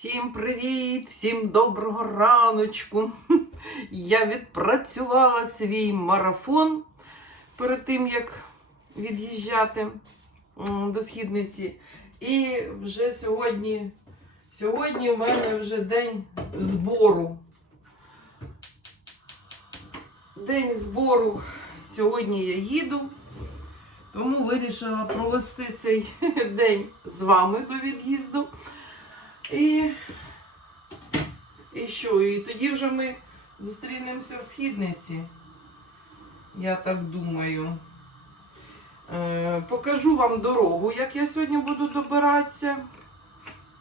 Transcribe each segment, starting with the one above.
Всім привіт, всім доброго раночку. Я відпрацювала свій марафон перед тим, як від'їжджати до східниці. І вже сьогодні, сьогодні у мене вже день збору. День збору. Сьогодні я їду, тому вирішила провести цей день з вами до від'їзду. І, і що? І тоді вже ми зустрінемося в східниці. Я так думаю. Е, покажу вам дорогу, як я сьогодні буду добиратися.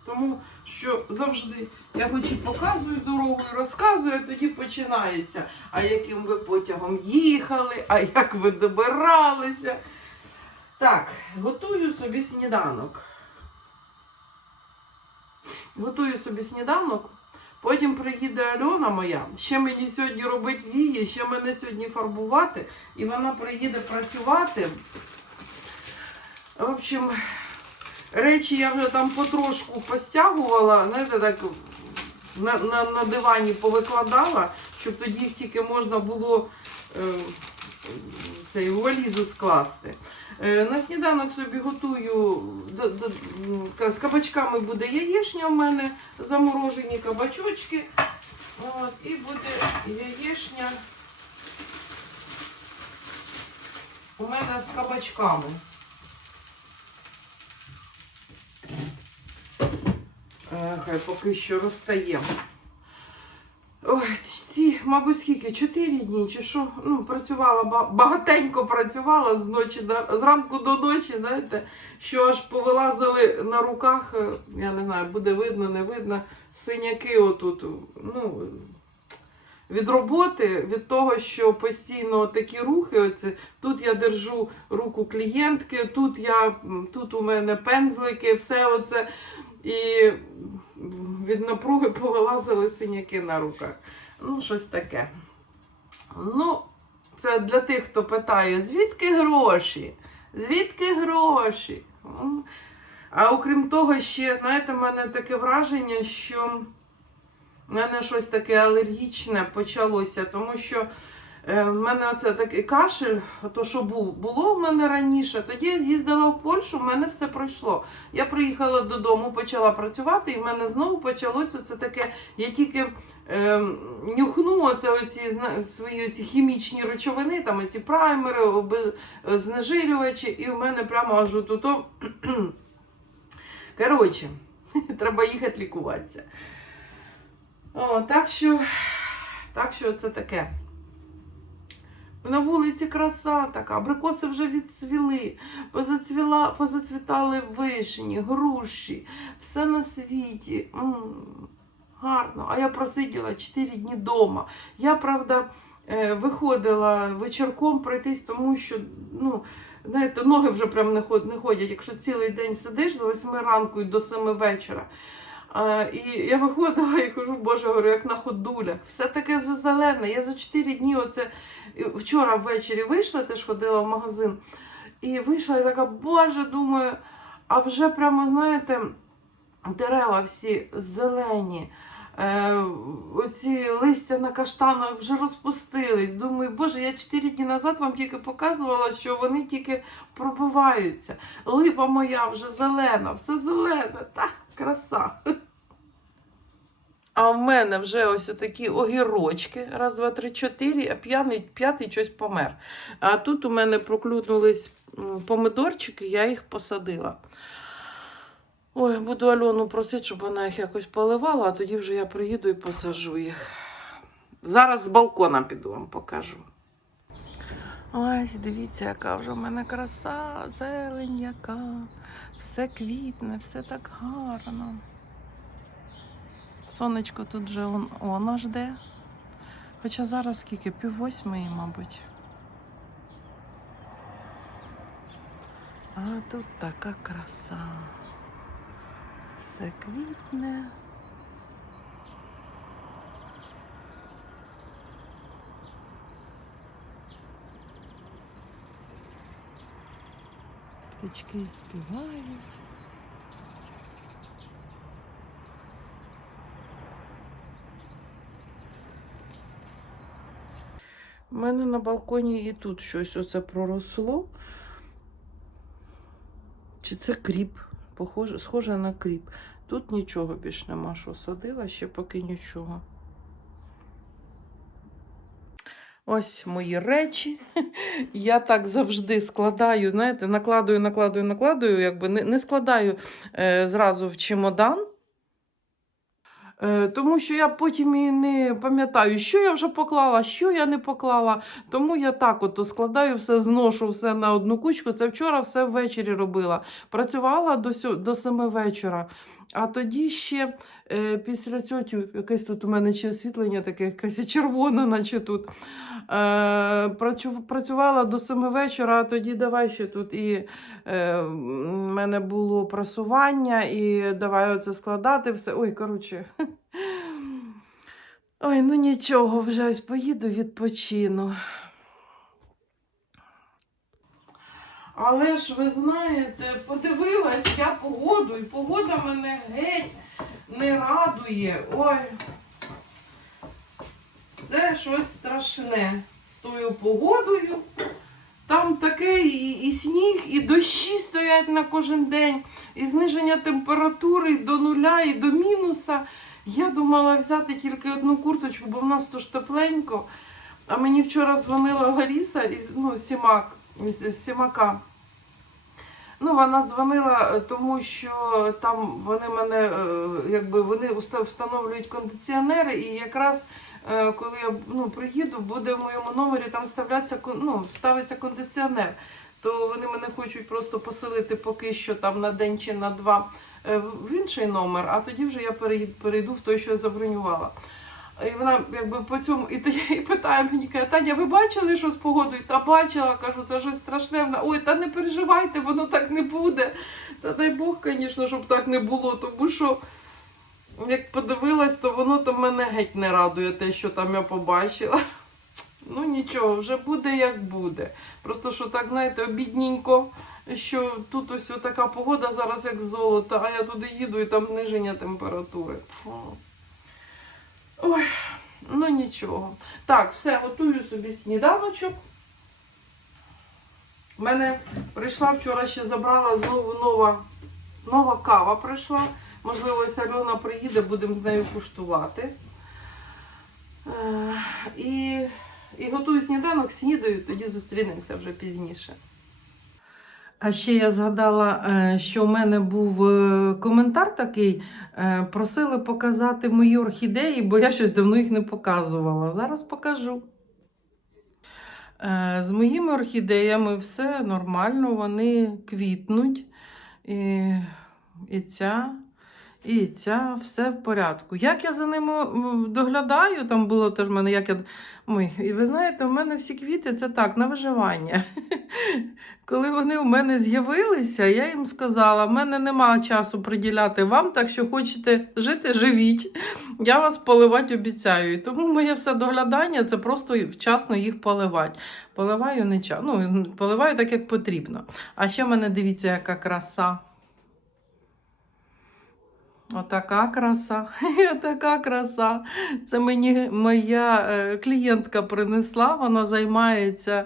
Тому що завжди я хоч і показую дорогу і розказую, а тоді починається. А яким ви потягом їхали, а як ви добиралися. Так, готую собі сніданок. Готую собі сніданок. Потім приїде Альона моя. Ще мені сьогодні робить вії, ще мене сьогодні фарбувати. І вона приїде працювати. В общем, речі я вже там потрошку постягувала, знаєте, так на, на, на дивані повикладала, щоб тоді їх тільки можна було е, цей валізу скласти. Е, На сніданок собі готую з кабачками буде яєчня у мене, заморожені кабачочки. От, і буде яєчня у мене з кабачками. Е, Хай поки що розстаємо. Ой, ці, мабуть, скільки? Чотири дні чи що? Ну, працювала багатенько працювала з ночі до зранку до ночі, знаєте, що аж повилазили на руках, е, я не знаю, буде видно, не видно, синяки отут. Ну, від роботи, від того, що постійно такі рухи, оце, тут я держу руку клієнтки, тут я, тут у мене пензлики, все оце. І від напруги повилазили синяки на руках. Ну, щось таке. Ну, це для тих, хто питає, звідки гроші? Звідки гроші? А окрім того, ще, знаєте, в мене таке враження, що в мене щось таке алергічне почалося, тому що в мене оце такий кашель, то що був, було в мене раніше. Тоді я з'їздила в Польщу, в мене все пройшло. Я приїхала додому, почала працювати, і в мене знову почалося це таке. Я тільки е, нюхну оце оці свої оці хімічні речовини, там оці праймери, оби- знежирювачі, і в мене прямо аж тут. Коротше, треба їхати лікуватися. О, так що, так що це таке. На вулиці краса така, абрикоси вже відцвіли, позацвіла, позацвітали вишні, груші, все на світі. М, гарно. А я просиділа 4 дні вдома. Я, правда, е, виходила вечірком пройтись, тому що, ну, знаєте, ноги вже прям не ход- не ходять. Якщо цілий день сидиш з 8 ранку і до 7 вечора. А, і я виходила і кажу, боже, говорю, як на ходулях. Все таке зелене. Я за 4 дні оце вчора ввечері вийшла, теж ходила в магазин. І вийшла і така, боже, думаю, а вже прямо, знаєте, дерева всі зелені. Е, оці листя на каштанах вже розпустились. Думаю, боже, я 4 дні назад вам тільки показувала, що вони тільки пробиваються. Липа моя вже зелена, все зелене, так, краса. А в мене вже ось такі огірочки. Раз, два, три, чотири, а п'яний, п'ятий щось помер. А тут у мене проклюнулись помидорчики, я їх посадила. Ой, буду Альону просити, щоб вона їх якось поливала, а тоді вже я приїду і посажу їх. Зараз з балкона піду вам покажу. Ось, дивіться, яка вже в мене краса, зелень яка. Все квітне, все так гарно. Сонечко тут вже он, жде. Хоча зараз скільки? Пів восьмої, мабуть. А тут така краса. Все квітне. Птички співають. У мене на балконі і тут щось оце проросло. Чи це кріп? Похоже, схоже на кріп. Тут нічого більш нема, що садила, ще поки нічого. Ось мої речі. Я так завжди складаю, знаєте, накладую, накладую, накладую, якби не, складаю е, зразу в чемодан. Е, тому що я потім і не пам'ятаю, що я вже поклала, що я не поклала. Тому я так от складаю все, зношу все на одну кучку. Це вчора все ввечері робила. Працювала до, 7 вечора. А тоді ще е, після цього, якесь тут у мене ще освітлення таке, якесь червоне, наче тут. Е, працювала до 7 вечора, а тоді давай ще тут і е, в мене було прасування, і давай оце складати все. Ой, коротше. Ой, ну нічого, вже ось поїду, відпочину. Але ж ви знаєте, подивилась я погоду, і погода мене геть не радує. Ой. Це щось страшне з тою погодою. Там таке і, і сніг, і дощі стоять на кожен день, і зниження температури до нуля, і до мінуса. Я думала взяти тільки одну курточку, бо в нас то тепленько. А мені вчора дзвонила Лариса із ну, Сімак, Сімака. Ну, вона дзвонила, е, тому що там вони мене, е, якби вони встановлюють кондиціонери, і якраз е, коли я ну, приїду, буде в моєму номері там ставляться, ну, ставиться кондиціонер. То вони мене хочуть просто поселити поки що там на день чи на два в інший номер, а тоді вже я перейду в той, що я забронювала. І вона якби по цьому, і тоді і питає мені, каже, Таня, ви бачили, що з погодою? Та бачила, кажу, це щось страшне. Вона, ой, та не переживайте, воно так не буде. Та дай Бог, звісно, щоб так не було, тому що як подивилась, то воно то мене геть не радує те, що там я побачила. Ну нічого, вже буде як буде. Просто що так, знаєте, обідненько, що тут ось така погода зараз як золото, а я туди їду і там зниження температури. Ой, ну нічого. Так, все, готую собі сніданочок. У мене прийшла вчора ще забрала знову нова, нова кава прийшла. Можливо, ось Альона приїде, будемо з нею куштувати. Е, і, і готую сніданок, снідаю, тоді зустрінемося вже пізніше. А ще я згадала, е, що в мене був е, коментар такий. е, Просили показати мої орхідеї, бо я щось давно їх не показувала. Зараз покажу. З моїми орхідеями все нормально, вони квітнуть. І, і ця, і ця, все в порядку. Як я за ними доглядаю, там було теж в мене, як я. Ой, і ви знаєте, у мене всі квіти це так, на виживання. Коли вони у мене з'явилися, я їм сказала: в мене нема часу приділяти вам, так що хочете жити, живіть. Я вас поливати обіцяю. І тому моє все доглядання це просто вчасно їх поливати. Поливаю не ча... ну, поливаю так, як потрібно. А ще в мене дивіться, яка краса. Отака краса, така краса. Це мені моя е, клієнтка принесла, вона займається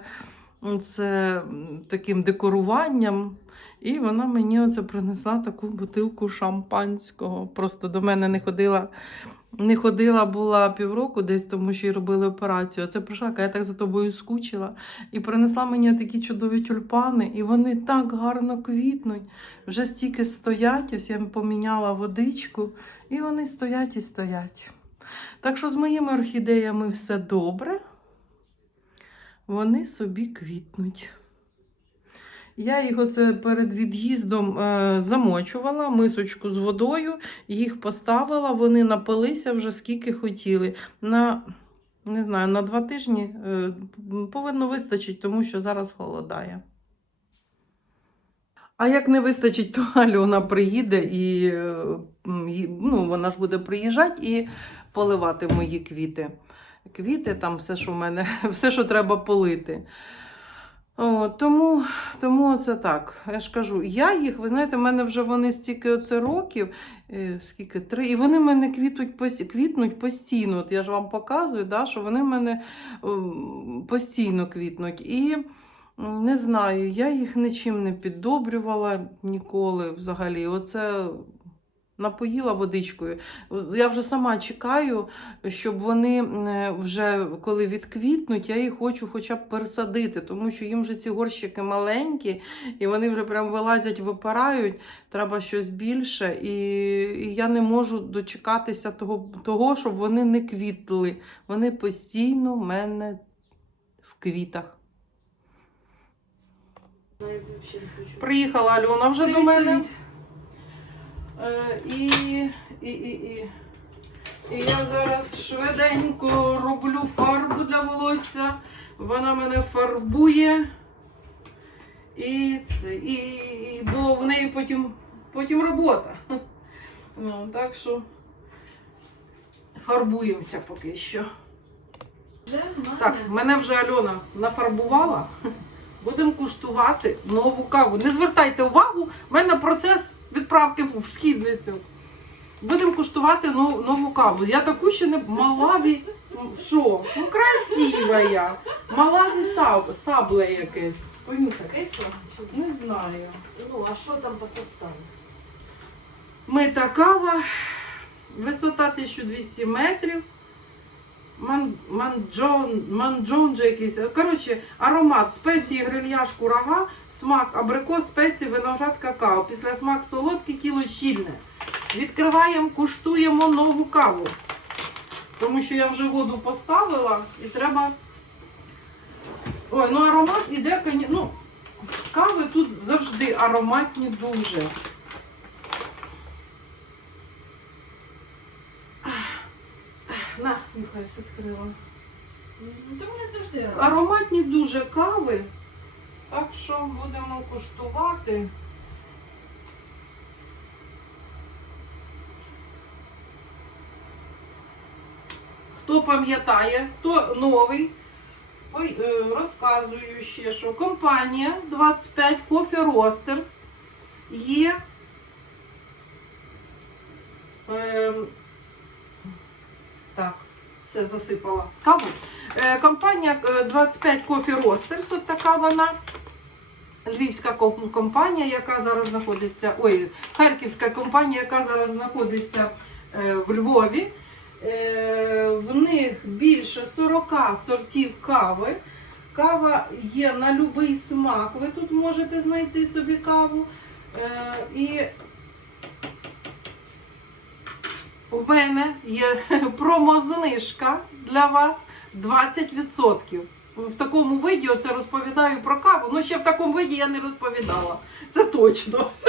це, таким декоруванням. І вона мені оце принесла таку бутилку шампанського. Просто до мене не ходила, не ходила була півроку десь, тому що їй робили операцію. А це прийшла, я так за тобою скучила. І принесла мені такі чудові тюльпани, і вони так гарно квітнуть. Вже стільки стоять, ось я поміняла водичку, і вони стоять і стоять. Так що з моїми орхідеями все добре. Вони собі квітнуть. Я їх оце перед від'їздом е, замочувала, мисочку з водою, їх поставила, вони напилися вже скільки хотіли. На, не знаю, на два тижні е, повинно вистачити, тому що зараз холодає. А як не вистачить, то Альона приїде і е, і, ну, вона ж буде приїжджати і поливати мої квіти. Квіти, там все, що в мене, все, що треба полити. О, тому, тому це так. Я ж кажу, я їх, ви знаєте, в мене вже вони стільки оце років, е, скільки три, і вони мене квітуть, пос- квітнуть постійно. От я ж вам показую, да, що вони мене постійно квітнуть. І не знаю, я їх нічим не піддобрювала ніколи взагалі. Оце напоїла водичкою. Я вже сама чекаю, щоб вони вже коли відквітнуть, я їх хочу хоча б пересадити, тому що їм вже ці горщики маленькі, і вони вже прям вилазять, випирають. Треба щось більше. І, і я не можу дочекатися того, того, щоб вони не квітли. Вони постійно в мене в квітах. Приїхала Альона вже до мене. Е, і, і, і, і, і я зараз швиденько роблю фарбу для волосся. Вона мене фарбує. І це, і, і, бо в неї потім, потім робота. Ну, так що фарбуємося поки що. Так, мене вже Альона нафарбувала. Будемо куштувати нову каву. Не звертайте увагу, в мене процес відправки в східницю. Будемо куштувати нов- нову каву. Я таку ще не Малаві. Що? Ну красива я. Малаві саб, сабле якесь. Понюхай. Кисло? Не знаю. Ну, а що там по составу? Мита кава, висота 1200 метрів. Ман, манджон, манджонджа якийсь. Коротше, аромат спеції, грильяж, курага, смак, абрикос, спеції, виноград, какао. Після смак солодкий, тіло щільне. Відкриваємо, куштуємо нову каву. Тому що я вже воду поставила і треба. Ой, ну аромат іде, ну, кави тут завжди ароматні дуже. На, нехай відкрила. Ну, то вони завжди Ароматні дуже кави. Так що будемо куштувати. Хто пам'ятає, хто новий, ой, е, розказую ще, що компанія 25 Coffee Roasters є. Ем, все засипала каву. Е, Компанія е, 25 Coffee Roasters, от така вона. Львівська компанія, яка зараз знаходиться, ой, харківська компанія, яка зараз знаходиться е, в Львові. Е, В них більше 40 сортів кави. Кава є на будь-який смак. Ви тут можете знайти собі каву. Е, І в мене є промознижка для вас 20%. В такому виді оце розповідаю про каву. Ну, ще в такому виді я не розповідала. Це точно.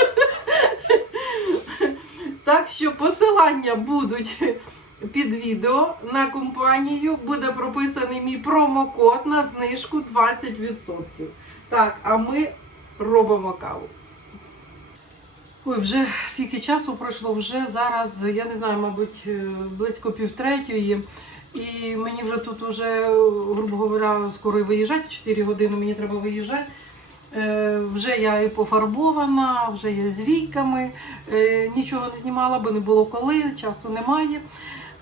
Так що посилання будуть під відео на компанію. Буде прописаний мій промокод на знижку 20%. Так, а ми робимо каву. Ой, вже скільки часу пройшло, вже зараз, я не знаю, мабуть, е, близько півтретьої. І мені вже тут вже, грубо говоря, скоро виїжджати, 4 години мені треба виїжджати. Е, вже я і пофарбована, вже я з війками, е, нічого не знімала, бо не було коли, часу немає.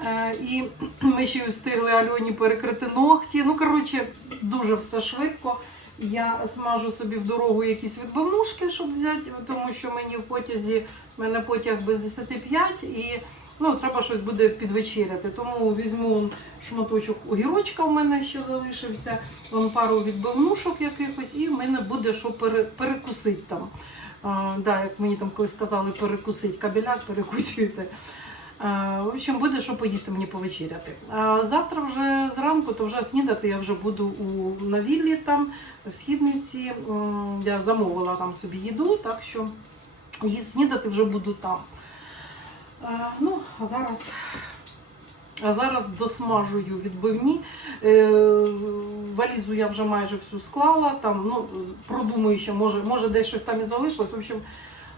Е, і ми ще й встигли Альоні перекрити ногті. Ну, коротше, дуже все швидко. Я смажу собі в дорогу якісь відбивнушки, щоб взяти, тому що мені в потязі, в мене потяг без 10.05 і ну, треба щось буде підвечеряти. Тому візьму шматочок огірочка в мене ще залишився, вон пару відбивнушок якихось, і в мене буде що пере, перекусити там. А, да, як мені там колись сказали, перекусити кабеляк, перекусуйте. А, В общем, буде що поїсти мені повечеряти. А завтра вже зранку, то вже снідати я вже буду у на віллі там, в східниці. Я замовила там собі їду, так що її снідати вже буду там. Ну, а зараз, а зараз досмажую відбивні. Е, валізу я вже майже всю склала. Там, ну, продумаю ще, може, може десь щось там і залишилось. В общем,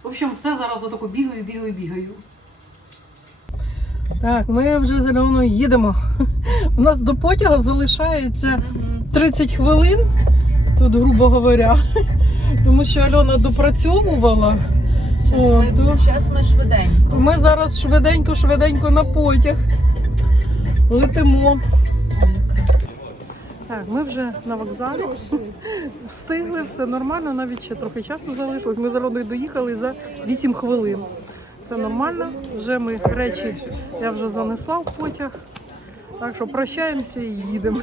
в общем, все зараз отако бігаю, бігаю, бігаю. Так, ми вже з Альоною їдемо. У нас до потяга залишається 30 хвилин. Тут, грубо говоря. Тому що Альона допрацьовувала. О, то- Зараз ми швиденько. Ми зараз швиденько-швиденько на потяг. Летимо. Так, ми вже на вокзалі. Встигли, все нормально, навіть ще трохи часу залишилось. Ми з Альоною доїхали за 8 хвилин. Все нормально. Вже ми речі я вже занесла в потяг. Так що прощаємося і їдемо.